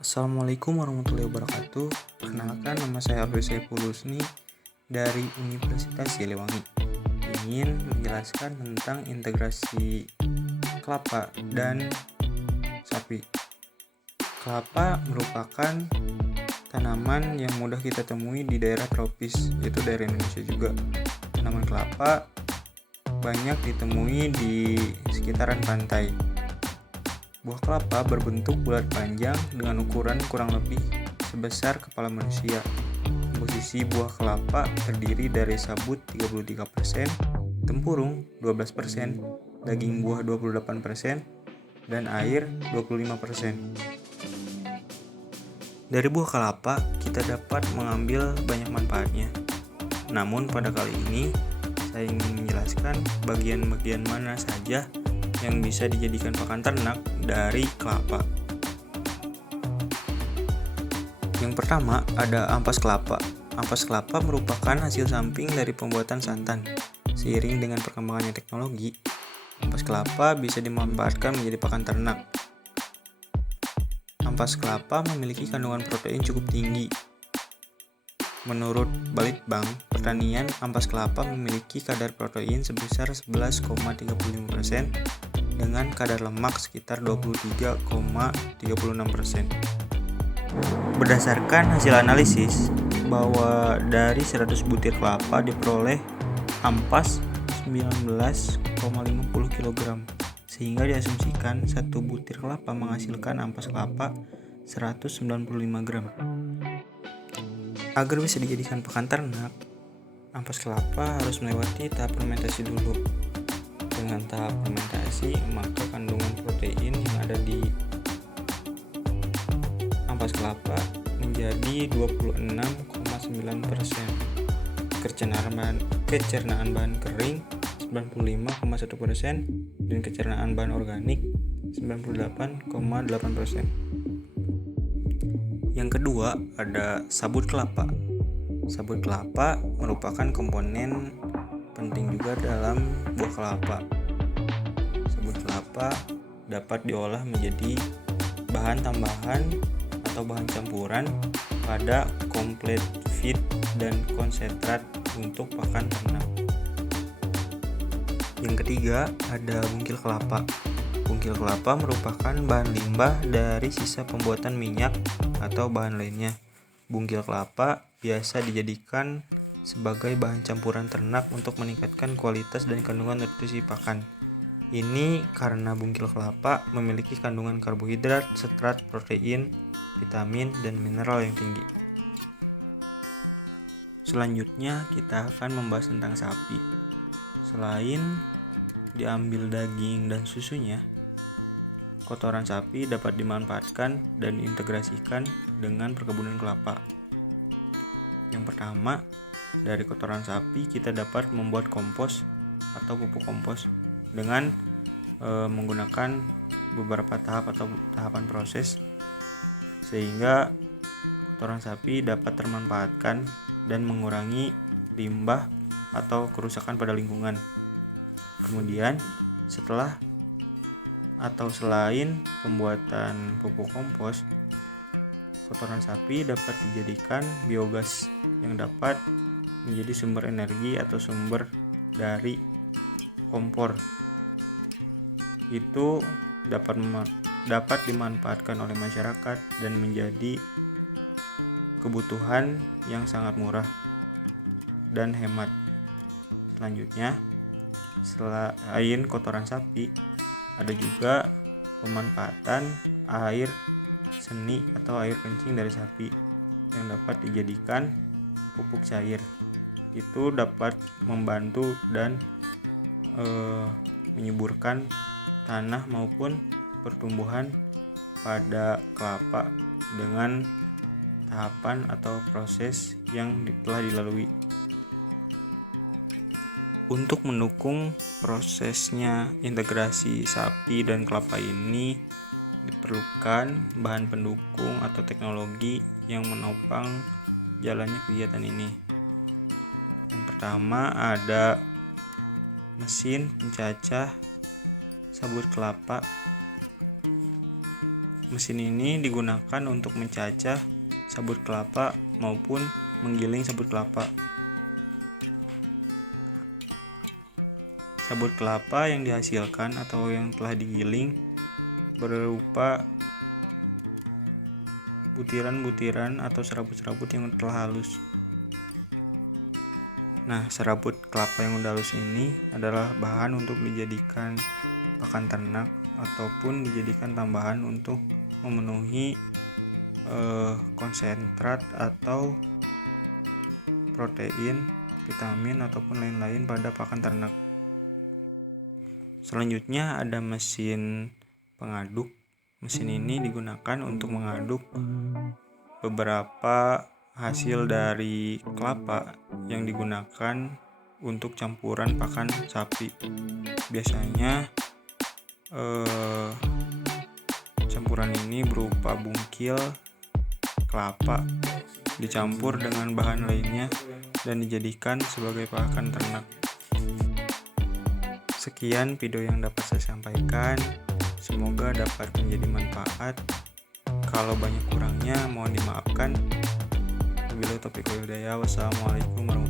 Assalamualaikum warahmatullahi wabarakatuh. Perkenalkan, nama saya Abdul Saiful Husni dari Universitas Siliwangi. Ingin menjelaskan tentang integrasi kelapa dan sapi. Kelapa merupakan tanaman yang mudah kita temui di daerah tropis, yaitu daerah Indonesia juga. Tanaman kelapa banyak ditemui di sekitaran pantai. Buah kelapa berbentuk bulat panjang dengan ukuran kurang lebih sebesar kepala manusia. Komposisi buah kelapa terdiri dari sabut 33%, tempurung 12%, daging buah 28%, dan air 25%. Dari buah kelapa kita dapat mengambil banyak manfaatnya. Namun pada kali ini saya ingin menjelaskan bagian-bagian mana saja yang bisa dijadikan pakan ternak dari kelapa. Yang pertama ada ampas kelapa. Ampas kelapa merupakan hasil samping dari pembuatan santan. Seiring dengan perkembangannya teknologi, ampas kelapa bisa dimanfaatkan menjadi pakan ternak. Ampas kelapa memiliki kandungan protein cukup tinggi. Menurut Balitbang Pertanian, ampas kelapa memiliki kadar protein sebesar 11,35% dengan kadar lemak sekitar 23,36%. Berdasarkan hasil analisis bahwa dari 100 butir kelapa diperoleh ampas 19,50 kg, sehingga diasumsikan satu butir kelapa menghasilkan ampas kelapa 195 gram. Agar bisa dijadikan pakan ternak, ampas kelapa harus melewati tahap fermentasi dulu. Dengan tahap fermentasi, maka kandungan protein yang ada di ampas kelapa menjadi 26,9%. Kecernaan bahan kering 95,1% dan kecernaan bahan organik 98,8%. Yang kedua ada sabut kelapa. Sabut kelapa merupakan komponen penting juga dalam buah kelapa. Sabut kelapa dapat diolah menjadi bahan tambahan atau bahan campuran pada komplit feed dan konsentrat untuk pakan ternak. Yang ketiga ada bungkil kelapa. Bungkil kelapa merupakan bahan limbah dari sisa pembuatan minyak atau bahan lainnya. Bungkil kelapa biasa dijadikan sebagai bahan campuran ternak untuk meningkatkan kualitas dan kandungan nutrisi pakan. Ini karena bungkil kelapa memiliki kandungan karbohidrat, serat, protein, vitamin, dan mineral yang tinggi. Selanjutnya kita akan membahas tentang sapi. Selain diambil daging dan susunya, kotoran sapi dapat dimanfaatkan dan diintegrasikan dengan perkebunan kelapa. Yang pertama, dari kotoran sapi kita dapat membuat kompos atau pupuk kompos dengan menggunakan beberapa tahapan proses, sehingga kotoran sapi dapat termanfaatkan dan mengurangi limbah atau kerusakan pada lingkungan. Kemudian selain pembuatan pupuk kompos, kotoran sapi dapat dijadikan biogas yang dapat menjadi sumber energi atau sumber dari kompor. Itu dapat dimanfaatkan oleh masyarakat dan menjadi kebutuhan yang sangat murah dan hemat. Selanjutnya, selain kotoran sapi, ada juga pemanfaatan air seni atau air kencing dari sapi yang dapat dijadikan pupuk cair. Itu dapat membantu dan menyuburkan tanah maupun pertumbuhan pada kelapa dengan tahapan atau proses yang telah dilalui. Untuk mendukung prosesnya integrasi sapi dan kelapa ini diperlukan bahan pendukung atau teknologi yang menopang jalannya kegiatan ini. Yang pertama ada mesin pencacah sabut kelapa. Mesin ini digunakan untuk mencacah sabut kelapa maupun menggiling sabut kelapa. Sabut kelapa yang dihasilkan atau yang telah digiling berupa butiran-butiran atau serabut-serabut yang telah halus. Nah, serabut kelapa yang udah halus ini adalah bahan untuk dijadikan pakan ternak ataupun dijadikan tambahan untuk memenuhi konsentrat atau protein, vitamin ataupun lain-lain pada pakan ternak. Selanjutnya ada mesin pengaduk. Mesin ini digunakan untuk mengaduk beberapa hasil dari kelapa yang digunakan untuk campuran pakan sapi. Biasanya campuran ini berupa bungkil kelapa dicampur dengan bahan lainnya dan dijadikan sebagai pakan ternak. Sekian video yang dapat saya sampaikan, semoga dapat menjadi manfaat. Kalau banyak kurangnya mohon dimaafkan. Wabillahi taufiq wal hidayah. Wassalamualaikum warahmatullahi wabarakatuh.